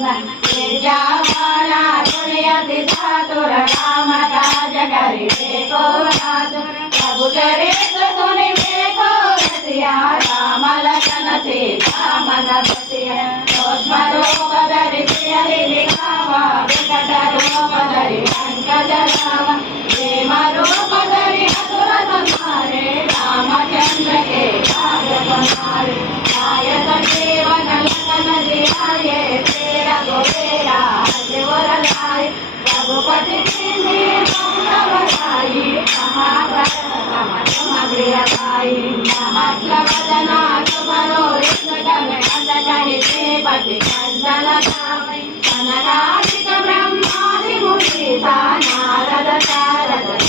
जावाना पुण्यति चातुर राम काज करिबे को नातुर प्रभु चरित्र सुनिबे को रसिया राम लखन सीता मन बसिया सूक्ष्म रूप धरि सियहि दिखावा विकट रूप धरि पंकज लावा प्रेम रूप धरि असुर संहारे रामचंद्र के काज समारे आय संजीवन लखन जियाए तेरा गोरेरा देवर लाए रघुपति कीन्ही बहु बड़ाई महाभारत समग्र गाई नमस्कार वदना तुम्हारो इसगम अंधकहि श्रीपति कंचन धाम कनकादिक ब्रह्मादि मुनीसा नारद